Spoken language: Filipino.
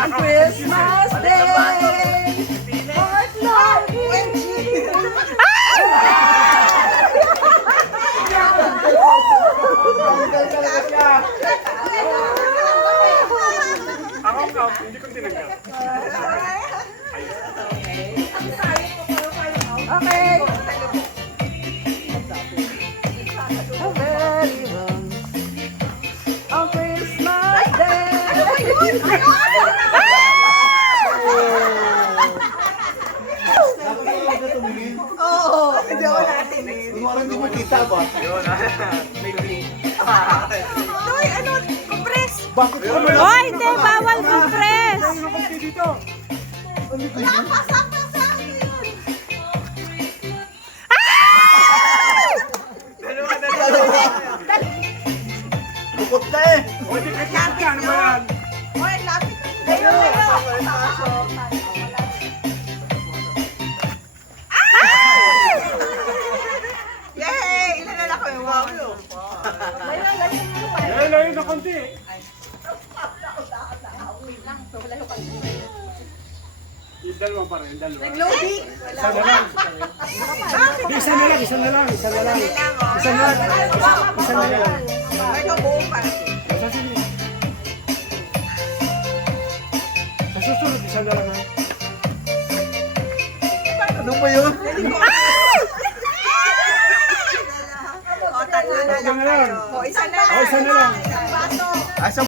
Ang Christmas Day! Heart loving! Ako nga, hindi ko tinanggap. Okay. A very long on Christmas Day. Oo, hindi ako natin. Parang hindi mo kita ba? Hoy, ano? Compress! Bakit ka naman? Oh, hindi, bawal compress. Dito. Bukot na eh. O, di ka ano ba yan? Hoy, lapit. Ayun, Yay! Ilan na ako yung wow. Layo na konti. Yung dalawa pa rin, dalawa. Loading. Isa na lang. Isa na lang, isa na lang, isa na lang. Isa na lang. Isa na lang. Ikaw buong pa. Sa sini. Sa susunod, isa na lang. ha? Ano ba yun? O, tatlo na lang kayo. O, isa na lang. O, isa na lang. Isang baso. Asang